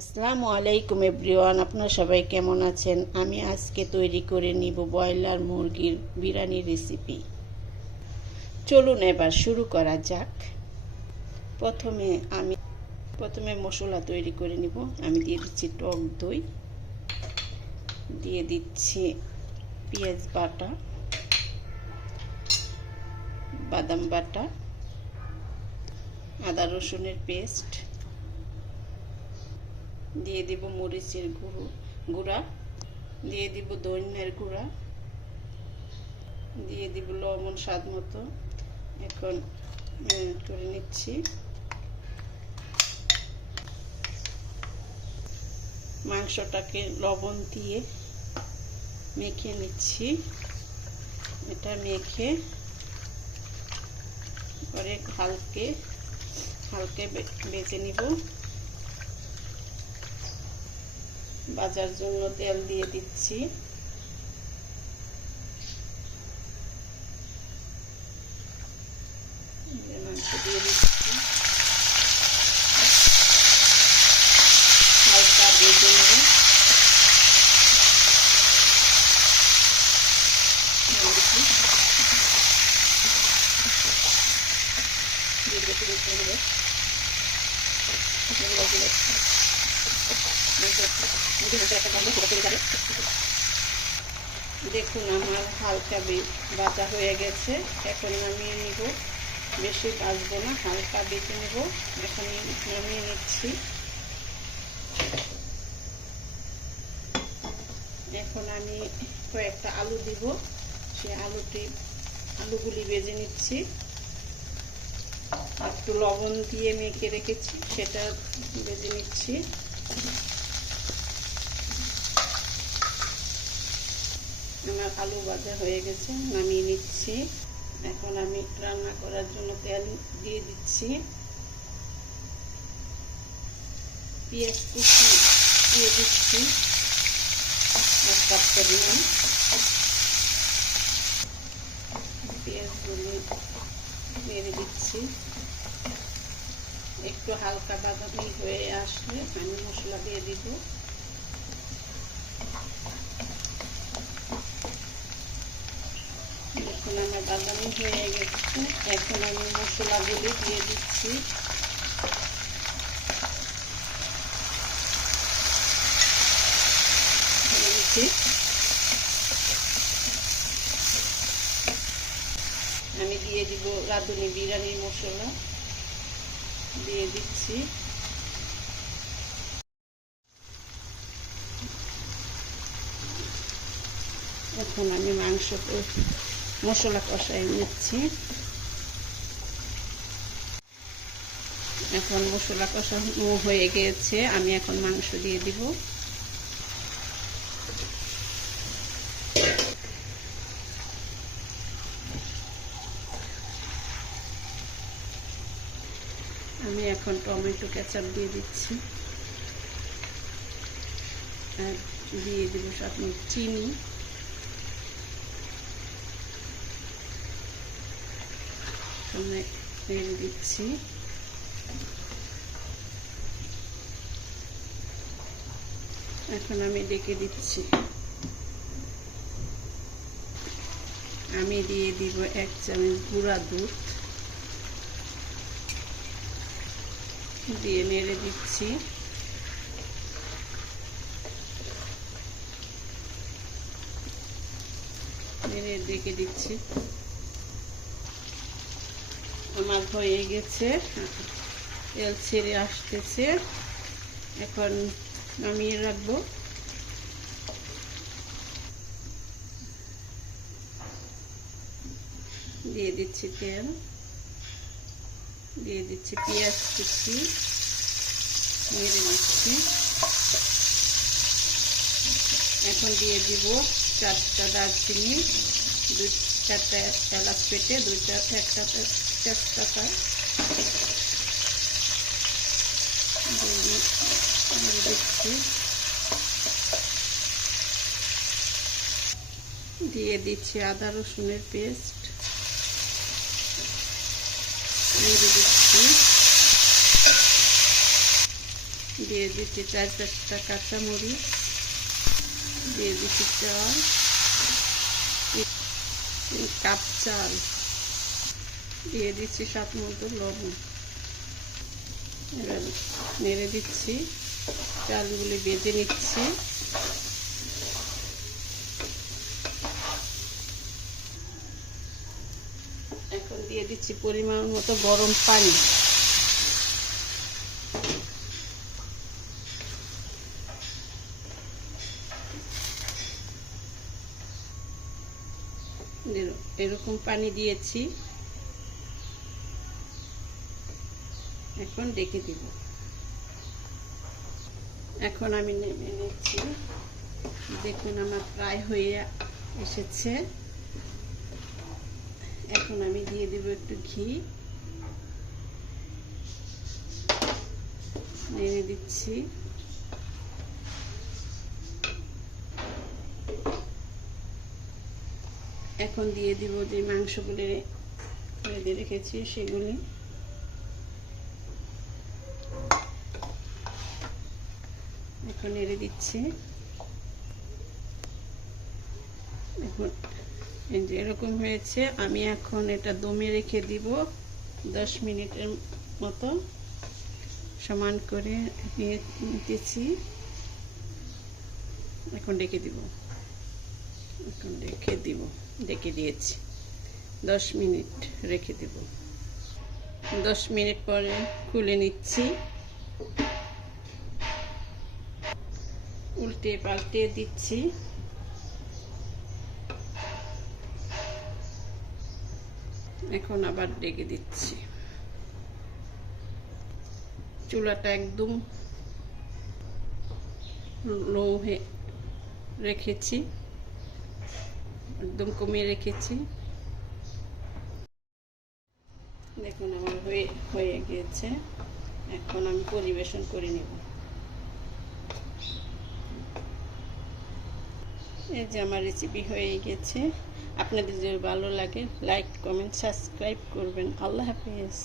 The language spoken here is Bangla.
আসসালামু আলাইকুম এভরিওয়ান, আপনারা সবাই কেমন আছেন? আমি আজকে তৈরি করে নিব ব্রয়লার মুরগির বিরিয়ানি রেসিপি। চলুন এবার শুরু করা যাক। প্রথমে মশলা তৈরি করে নিব। আমি দিয়ে দিচ্ছি টক দই, দিয়ে দিচ্ছি পেঁয়াজ বাটা, বাদাম বাটা, আদা রসুনের পেস্ট, দিয়ে দিব মরিচের গুঁড়া, দিয়ে দিব ধনিয়ার গুঁড়া, দিয়ে দিব লবণ স্বাদ মতো। এখন করে নিচ্ছি। মাংসটাকে লবণ দিয়ে মেখে নিচ্ছি। এটা মেখে পরে হালকে বেজে নিব। ভাজার জন্য তেল দিয়ে দিচ্ছি। মাংস দিয়ে দিচ্ছি, হালকা ভেজে নেব। দেখুন আমার হালকা ভাজা হয়ে গেছে। এখন নামিয়ে নিব। বেশি ভাজবো না, হালকা বেজে নেব। এখন নামিয়ে নিচ্ছি। এখন আমি কয়েকটা আলু দিব। সেই আলুগুলি ভেজে নিচ্ছি। একটু লবণ দিয়ে মেখে রেখেছি, সেটা ভেজে নিচ্ছি। আমার আলু ভাজা হয়ে গেছে, নামিয়ে নিচ্ছি। এখন আমি রান্না করার জন্য তেল দিয়ে দিচ্ছি। পেঁয়াজ কুচি দিয়ে দিচ্ছি, 1 কাপ পরিমাণ। পেঁয়াজগুলি নেড়ে দিচ্ছি। একটু হালকা বাদামি হয়ে আসলে আমি মশলা দিয়ে দিব। এখন আমার বাদামি হয়ে গেছে। এখন আমি মশলাগুলি দিয়ে দিচ্ছি। আমি দিয়ে দিব রাঁধুনি বিরিয়ানি মশলা, দিয়ে দিচ্ছি। এখন আমি মশলা কষাই নিচ্ছি। এখন মশলা কষানো হয়ে গেছে, আমি এখন মাংস দিয়ে দিব। আমি এখন টমেটো কেচাপ দিয়ে দিচ্ছি, আর দিয়ে দিব সাথে চিনি। নেড়ে দিচ্ছি। এখন আমি ডেকে দিচ্ছি। আমি দিয়ে দিব 1 চামচ গুঁড়া দুধ, দিয়ে নেড়ে দিচ্ছি। নেড়ে ডেকে দিচ্ছি। আমার হয়ে গেছে, তেল ছেড়ে আসতেছে। এখন নামিয়ে রাখবো। দিয়ে দিচ্ছি তেল, দিয়ে দিচ্ছি পেঁয়াজ কুচি, নেড়ে দিচ্ছি। এখন দিয়ে দিব 4টা দারচিনি, 2-4টা এলাচ পেটে, 1টা তেজপাতা দিচ্ছি। দিয়ে দিচ্ছি আদা রসুনের পেস্ট, নেড়ে দিচ্ছি। দিয়ে দিচ্ছি 4-5টা কাঁচামরিচ, দিয়ে দিচ্ছি চাল, 3 কাপ চাল, দিয়ে দিচ্ছি স্বাদ মতো লবণ। এবার নেড়ে দিচ্ছি, চালগুলি ভেজে নিচ্ছি। এখন দিয়ে দিচ্ছি পরিমাণ মতো গরম পানি। এরকম পানি দিয়েছি, এখন ডেকে দিব। এখন আমি নেমে নিচ্ছি, দেখুন আমার প্রায় হয়ে এসেছে। এখন আমি দিয়ে দেব একটু ঘি, নেড়ে দিচ্ছি। এখন দিয়ে দিব যে মাংসগুলি রেডি রেখেছি সেগুলি। এখন নেড়ে দিচ্ছি। এখন এই যে এরকম হয়েছে, আমি এখন এটা দমে রেখে দিব 10 মিনিটের মতো। সমান করে নিতেছি, এখন ডেকে দিব। এখন ডেকে দিয়েছি, 10 মিনিট রেখে দিব। 10 মিনিট পরে খুলে নিচ্ছি, উল্টে পাল্টে দিচ্ছি। এখন আবার ডেকে দিচ্ছি। চুলাটা একদম লো রেখেছি, একদম কমিয়ে রেখেছি। দেখুন আমার হয়ে গিয়েছে। এখন আমি পরিবেশন করে নেব। এই যে আমার রেসিপি হয়ে গেছে। আপনাদের যদি ভালো লাগে লাইক, কমেন্ট, সাবস্ক্রাইব করবেন। আল্লাহ হাফেজ।